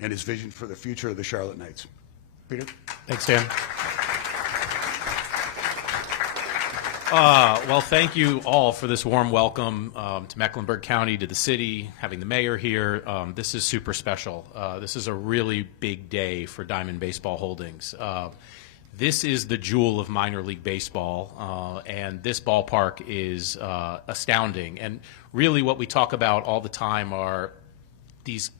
and his vision for the future of the Charlotte Knights. Peter? Thanks, Dan. Well, thank you all for this warm welcome to Mecklenburg County, to the city, having the mayor here. This is super special. This is a really big day for Diamond Baseball Holdings. This is the jewel of minor league baseball, and this ballpark is astounding. And really what we talk about all the time are these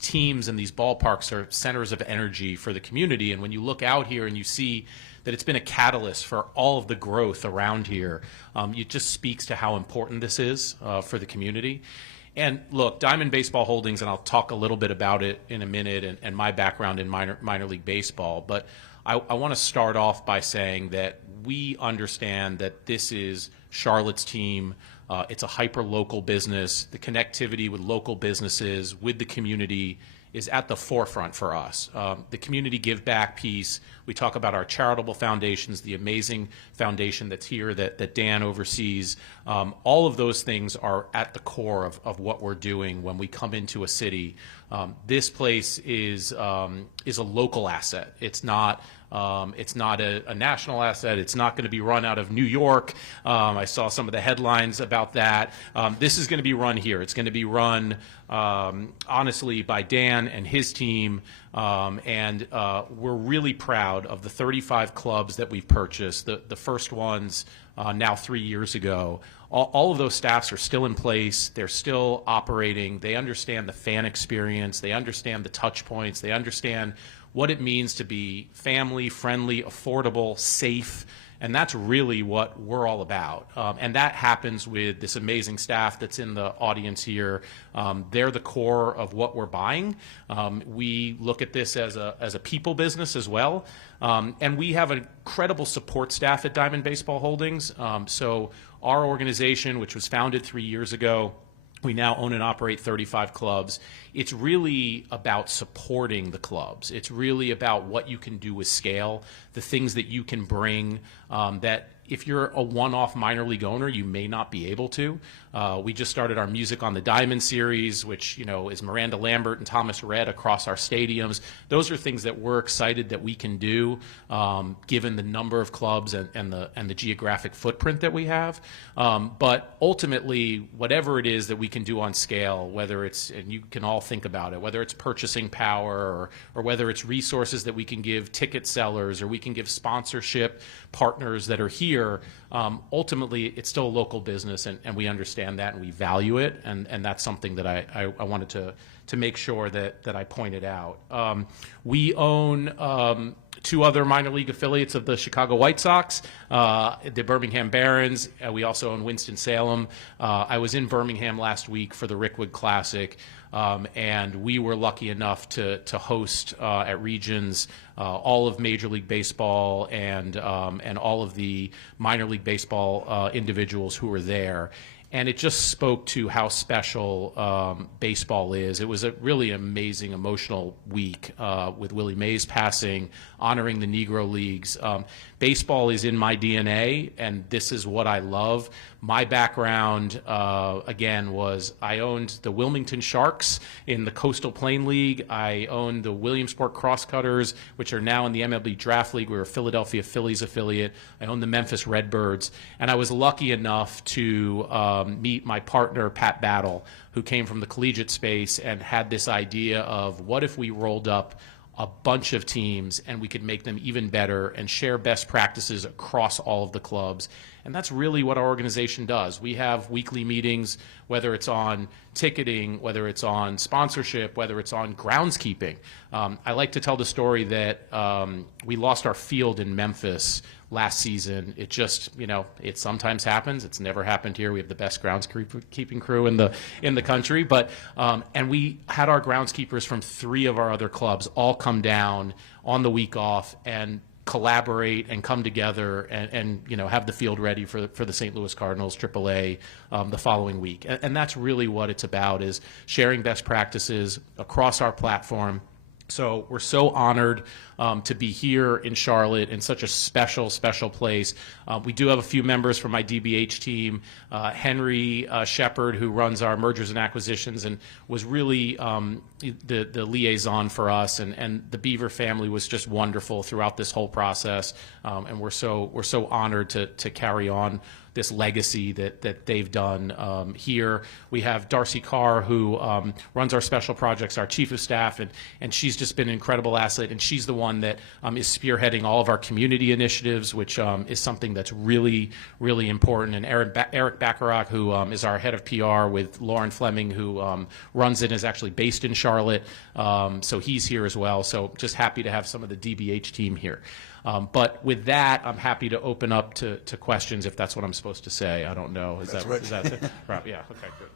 teams and these ballparks are centers of energy for the community. And when you look out here and you see that it's been a catalyst for all of the growth around here, it just speaks to how important this is for the community. And look, Diamond Baseball Holdings, and I'll talk a little bit about it in a minute, and my background in minor league baseball, but I want to start off by saying that we understand that this is Charlotte's team. It's a hyper-local business. The connectivity with local businesses, with the community, is at the forefront for us. The community give back piece, we talk about our charitable foundations, the amazing foundation that's here that Dan oversees. All of those things are at the core of what we're doing when we come into a city. This place is a local asset. It's not a national asset. It's not going to be run out of New York. I saw some of the headlines about that. This is going to be run here. It's going to be run, honestly, by Dan and his team. And we're really proud of the 35 clubs that we've purchased. The first ones now 3 years ago. All of those staffs are still in place. They're still operating. They understand the fan experience. They understand the touch points. They understand what it means to be family, friendly, affordable, safe. And that's really what we're all about. And that happens with this amazing staff that's in the audience here. They're the core of what we're buying. We look at this as a people business as well. And we have an incredible support staff at Diamond Baseball Holdings. So our organization, which was founded 3 years ago, we now own and operate 35 clubs. It's really about supporting the clubs. It's really about what you can do with scale, the things that you can bring that if you're a one-off minor league owner, you may not be able to. We just started our Music on the Diamond series, which is Miranda Lambert and Thomas Rhett across our stadiums. Those are things that we're excited that we can do, given the number of clubs and the geographic footprint that we have. But ultimately, whatever it is that we can do on scale, whether it's, and you can all think about it, whether it's purchasing power or whether it's resources that we can give ticket sellers or we can give sponsorship partners that are here, ultimately it's still a local business, and we understand that and we value it, and that's something that I wanted to make sure that I pointed out. We own two other minor league affiliates of the Chicago White Sox, the Birmingham Barons. We also own Winston-Salem. I was in Birmingham last week for the Rickwood Classic, and we were lucky enough to host at Regions all of Major League Baseball and all of the minor league baseball individuals who were there. And it just spoke to how special baseball is. It was a really amazing, emotional week with Willie Mays passing, honoring the Negro Leagues. Baseball is in my DNA, and this is what I love. My background, again, was I owned the Wilmington Sharks in the Coastal Plain League. I owned the Williamsport Crosscutters, which are now in the MLB Draft League. We were a Philadelphia Phillies affiliate. I owned the Memphis Redbirds. And I was lucky enough to meet my partner, Pat Battle, who came from the collegiate space and had this idea of what if we rolled up a bunch of teams and we could make them even better and share best practices across all of the clubs. And that's really what our organization does. We have weekly meetings, whether it's on ticketing, whether it's on sponsorship, whether it's on groundskeeping. I like to tell the story that we lost our field in Memphis last season. It just, it sometimes happens. It's never happened here. We have the best groundskeeping crew in the country. But and we had our groundskeepers from 3 of our other clubs all come down on the week off and collaborate and come together and have the field ready for the St. Louis Cardinals AAA the following week. And that's really what it's about, is sharing best practices across our platform. So we're so honored to be here in Charlotte in such a special, special place. We do have a few members from my DBH team. Henry Shepard, who runs our mergers and acquisitions and was really the liaison for us, and the Beaver family was just wonderful throughout this whole process. And we're so honored to carry on this legacy that they've done here. We have Darcy Carr, who runs our special projects, our chief of staff, and she's just been an incredible asset, and she's the one that is spearheading all of our community initiatives, which is something that's really, really important. And Eric Bacharach, who is our head of PR, with Lauren Fleming, who runs it, is actually based in Charlotte, so he's here as well. So just happy to have some of the DBH team here. But with that, I'm happy to open up to questions if that's what I'm supposed to say. I don't know. Is that it? Right, yeah, okay, good.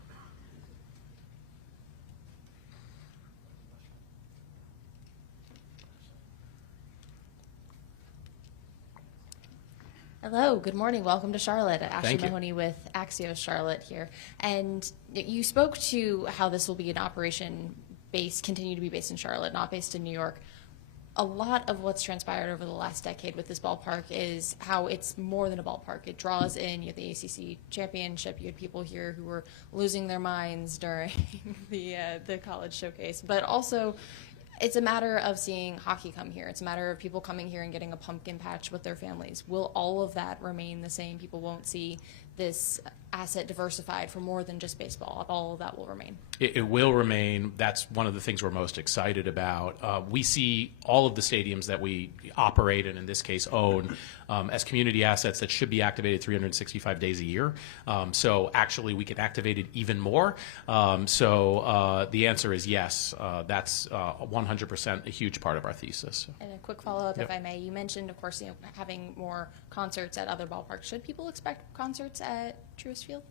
Hello, good morning. Welcome to Charlotte. Ashley Thank you. Mahoney with Axios Charlotte here. And you spoke to how this will be an operation continue to be based in Charlotte, not based in New York. A lot of what's transpired over the last decade with this ballpark is how it's more than a ballpark. It draws in, you have the ACC championship. You had people here who were losing their minds during the college showcase, but also it's a matter of seeing hockey come here. It's a matter of people coming here and getting a pumpkin patch with their families. Will all of that remain the same? People won't see this asset diversified for more than just baseball. All of that will remain. It will remain. That's one of the things we're most excited about. We see all of the stadiums that we operate and in this case own as community assets that should be activated 365 days a year. So actually we can activate it even more. So the answer is yes. That's 100% a huge part of our thesis. And a quick follow-up, Yep. if I may. You mentioned, of course, having more concerts at other ballparks. Should people expect concerts at Truist Field?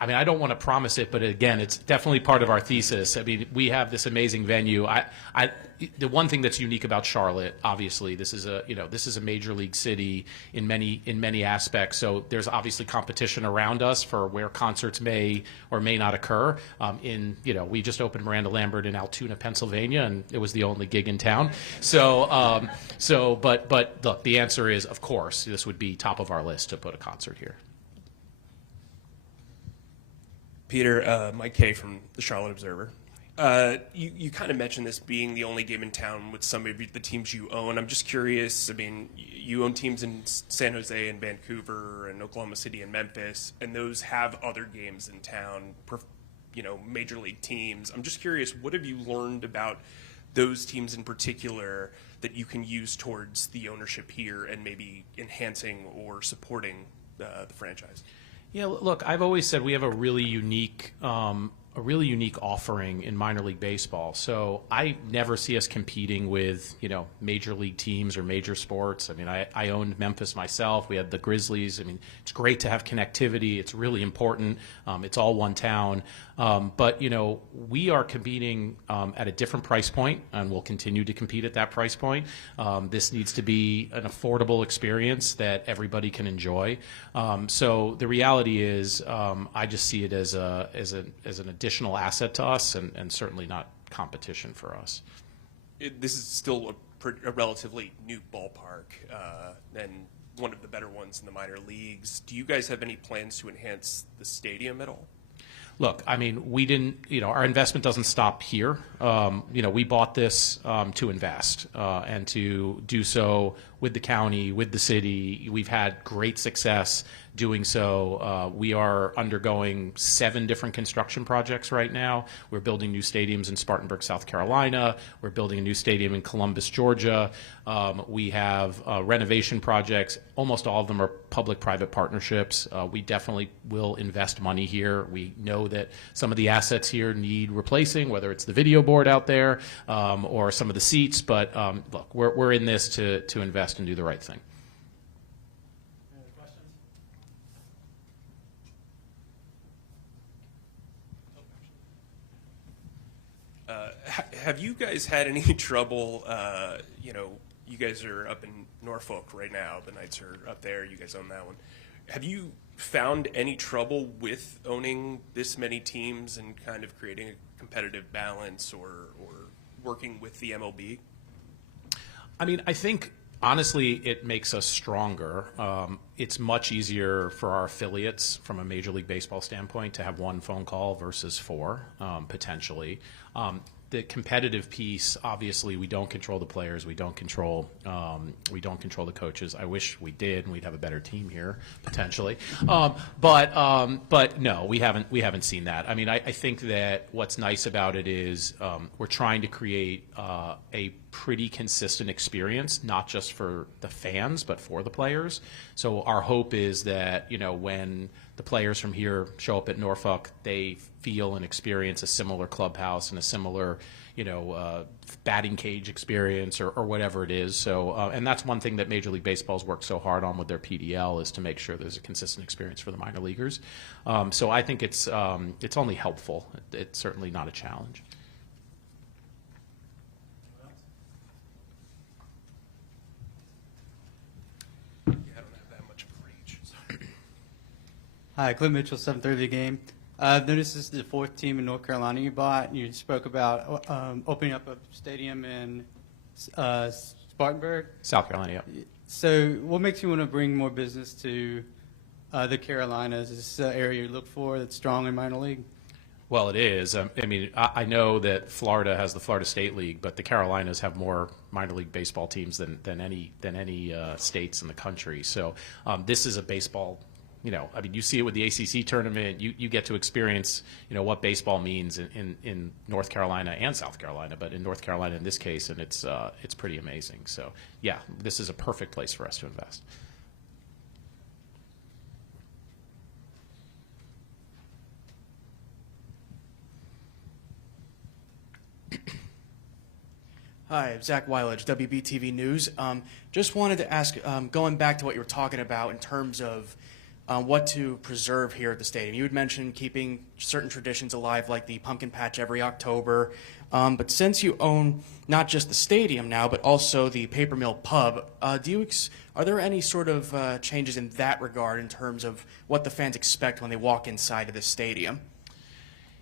I mean, I don't want to promise it, but again, it's definitely part of our thesis. I mean, we have this amazing venue. The one thing that's unique about Charlotte, obviously, this is a major league city in many aspects. So there's obviously competition around us for where concerts may or may not occur. We just opened Miranda Lambert in Altoona, Pennsylvania, and it was the only gig in town. But look, the answer is, of course, this would be top of our list to put a concert here. Peter, Mike Kay from the Charlotte Observer. You kind of mentioned this being the only game in town with some of the teams you own. I'm just curious, I mean, you own teams in San Jose and Vancouver and Oklahoma City and Memphis, and those have other games in town, major league teams. I'm just curious, what have you learned about those teams in particular that you can use towards the ownership here and maybe enhancing or supporting the franchise? Yeah, look, I've always said we have a really unique offering in minor league baseball. So I never see us competing with, major league teams or major sports. I mean, I owned Memphis myself. We had the Grizzlies. I mean, it's great to have connectivity. It's really important. It's all one town. But, we are competing at a different price point, and we'll continue to compete at that price point. This needs to be an affordable experience that everybody can enjoy. So the reality is, I just see it as an additional asset to us, and certainly not competition for us. This is still a relatively new ballpark and one of the better ones in the minor leagues. Do you guys have any plans to enhance the stadium at all? Look, I mean, we didn't, our investment doesn't stop here. We bought this to invest and to do so with the county, with the city. We've had great success doing so. We are undergoing 7 different construction projects right now. We're building new stadiums in Spartanburg, South Carolina. We're building a new stadium in Columbus, Georgia. We have renovation projects. Almost all of them are public-private partnerships. We definitely will invest money here. We know that some of the assets here need replacing, whether it's the video board out there or some of the seats. But look, we're in this to invest and do the right thing. Any other questions? Have you guys had any trouble, you guys are up in Norfolk right now, the Knights are up there, you guys own that one. Have you found any trouble with owning this many teams and kind of creating a competitive balance or working with the MLB? I mean, I think honestly it makes us stronger. It's much easier for our affiliates from a Major League Baseball standpoint to have one phone call versus four, potentially. The competitive piece, obviously, we don't control the players. We don't control the coaches. I wish we did, and we'd have a better team here potentially. But no, we haven't seen that. I mean, I think that what's nice about it is we're trying to create a pretty consistent experience, not just for the fans, but for the players. So our hope is that, you know, when the players from here show up at Norfolk, they feel and experience a similar clubhouse and a similar, you know, batting cage experience or whatever it is. So, and that's one thing that Major League Baseball's worked so hard on with their PDL is to make sure there's a consistent experience for the minor leaguers. So I think it's only helpful. It's certainly not a challenge. Yeah, I don't have that much of a reach. Sorry. Hi, Clint Mitchell, 7:30 The Game. I've noticed this is the fourth team in North Carolina you bought. You spoke about opening up a stadium in Spartanburg. South Carolina, yeah. So what makes you want to bring more business to the Carolinas? Is this an area you look for that's strong in minor league? Well, it is. I mean, I know that Florida has the Florida State League, but the Carolinas have more minor league baseball teams than any states in the country. So this is a baseball. You know, I mean, you see it with the ACC tournament. You get to experience, you know, what baseball means in North Carolina and South Carolina, but in North Carolina in this case, and it's pretty amazing. So, yeah, this is a perfect place for us to invest. Hi, Zach Weilage, WBTV News. Just wanted to ask, going back to what you were talking about in terms of what to preserve here at the stadium. You had mentioned keeping certain traditions alive, like the pumpkin patch every October. But since you own not just the stadium now, but also the Paper Mill Pub, are there any sort of changes in that regard in terms of what the fans expect when they walk inside of the stadium?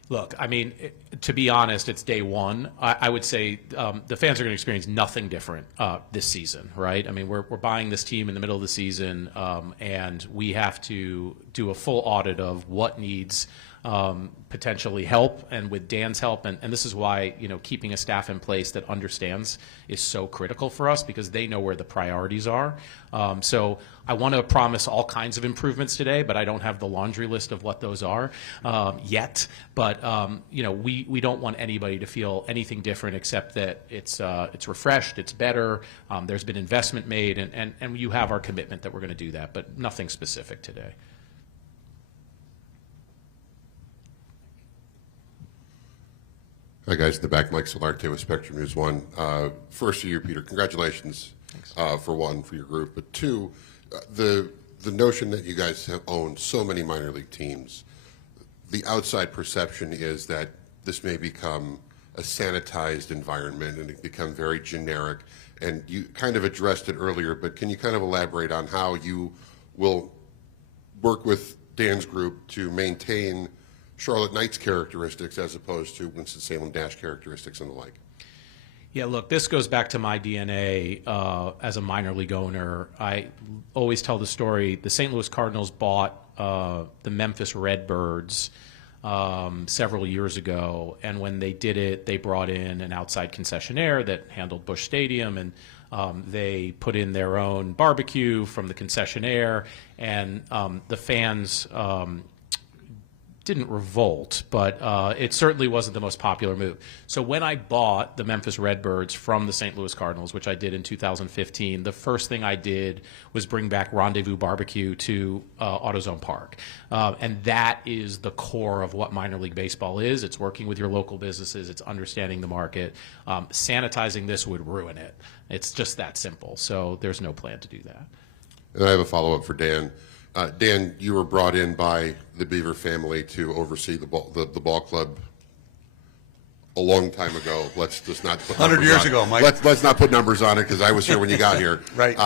Look, I mean, to be honest, it's day one. I would say the fans are going to experience nothing different this season, right? I mean, we're buying this team in the middle of the season, and we have to do a full audit of what needs potentially help, and with Dan's help, and this is why, you know, keeping a staff in place that understands is so critical for us, because they know where the priorities are. So I want to promise all kinds of improvements today, but I don't have the laundry list of what those are yet. But you know, we don't want anybody to feel anything different except that it's refreshed, it's better. There's been investment made, and you have our commitment that we're going to do that, but nothing specific today. Hi guys, in the back, Mike Solarte with Spectrum News 1. First to you, Peter, congratulations for one, for your group, but two, the notion that you guys have owned so many minor league teams, the outside perception is that this may become a sanitized environment and it become very generic, and you kind of addressed it earlier, but can you kind of elaborate on how you will work with Dan's group to maintain Charlotte Knights characteristics as opposed to Winston-Salem Dash characteristics and the like? Yeah, look, this goes back to my DNA as a minor league owner. I always tell the story. The St. Louis Cardinals bought the Memphis Redbirds several years ago, and when they did it, they brought in an outside concessionaire that handled Busch Stadium, and they put in their own barbecue from the concessionaire, and the fans didn't revolt, but it certainly wasn't the most popular move. So when I bought the Memphis Redbirds from the St. Louis Cardinals, which I did in 2015, the first thing I did was bring back Rendezvous Barbecue to AutoZone Park. And that is the core of what minor league baseball is. It's working with your local businesses. It's understanding the market. Sanitizing this would ruin it. It's just that simple. So there's no plan to do that. And I have a follow-up for Dan. Dan, you were brought in by the Beaver family to oversee the ball club a long time ago. Let's just not put 100 years on it. ago, Mike. Let's not put numbers on it because I was here when you got here. Right.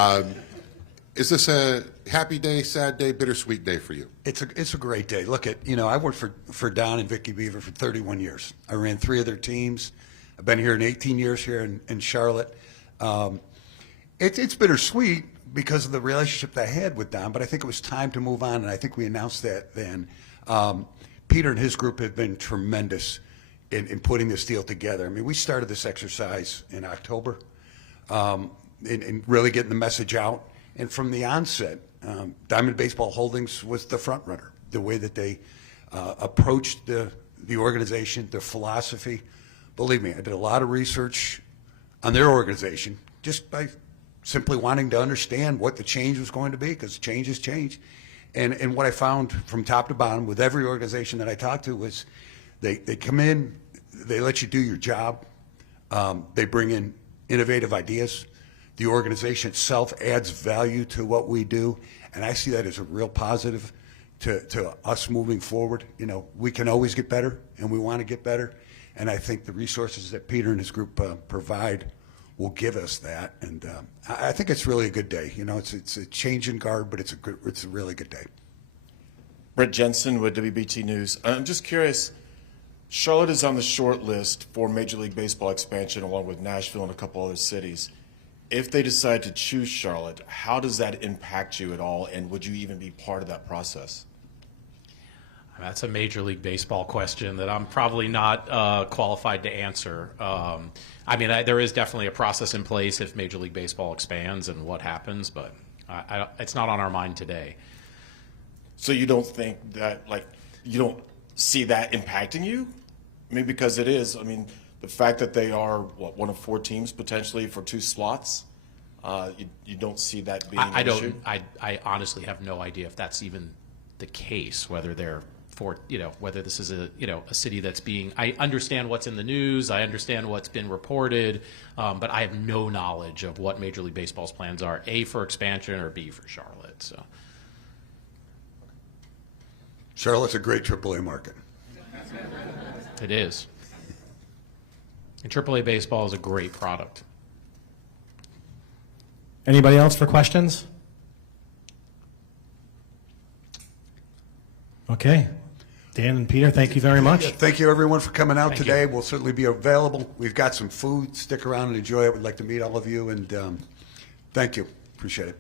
Is this a happy day, sad day, bittersweet day for you? It's a great day. Look at, you know, I worked for Don and Vicky Beaver for 31 years. I ran 3 of their teams. I've been here in 18 years here in Charlotte. It's bittersweet because of the relationship that I had with Don, but I think it was time to move on, and I think we announced that then. Peter and his group have been tremendous in putting this deal together. I mean, we started this exercise in October, in really getting the message out. And from the onset, Diamond Baseball Holdings was the front runner. The way that they approached the organization, their philosophy. Believe me, I did a lot of research on their organization just by simply wanting to understand what the change was going to be, because change is change. And what I found from top to bottom with every organization that I talked to was they come in, they let you do your job, they bring in innovative ideas. The organization itself adds value to what we do, and I see that as a real positive to us moving forward. You know, we can always get better, and we want to get better, and I think the resources that Peter and his group provide will give us that, and I think it's really a good day. You know, it's a change in guard, but it's a really good day. Brett Jensen with WBT News. I'm just curious, Charlotte is on the short list for Major League Baseball expansion along with Nashville and a couple other cities. If they decide to choose Charlotte, how does that impact you at all, and would you even be part of that process? That's a Major League Baseball question that I'm probably not qualified to answer. I mean, there is definitely a process in place if Major League Baseball expands and what happens, but it's not on our mind today. So you don't think that, like, you don't see that impacting you? I mean, because it is. I mean, the fact that they are, what, one of 4 teams potentially for 2 slots, you don't see that being an issue? I honestly have no idea if that's even the case, whether they're for, you know, whether this is a city that's being, I understand what's in the news, I understand what's been reported, but I have no knowledge of what Major League Baseball's plans are, A, for expansion, or B, for Charlotte. So Charlotte's a great AAA market. it is. And AAA baseball is a great product. Anybody else for questions? Okay. Dan and Peter, thank you very much. Yeah, thank you, everyone, for coming out Thank today. you. We'll certainly be available. We've got some food. Stick around and enjoy it. We'd like to meet all of you, and thank you. Appreciate it.